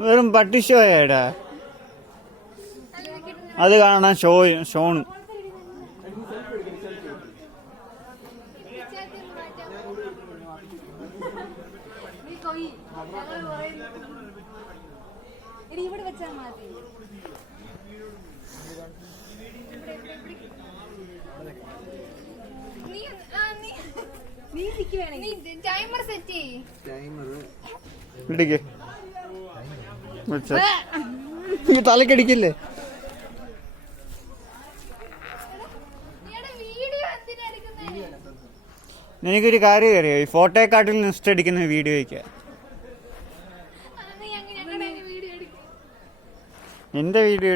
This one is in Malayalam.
വെറും പട്ടി ഷോയാടാ അത് കാണാൻ ഷോൺ ഇവിടെ വെച്ചാൽ മതി. ടൈമർ സെറ്റ് ചെയ്യ്. തലക്കടിക്കില്ലേ? എനിക്കൊരു കാര്യം അറിയാം, ഈ ഫോട്ടോയെക്കാട്ടിൽ നെക്സ്റ്റ് അടിക്കുന്ന വീഡിയോയ്ക്ക് എന്റെ വീഡിയോ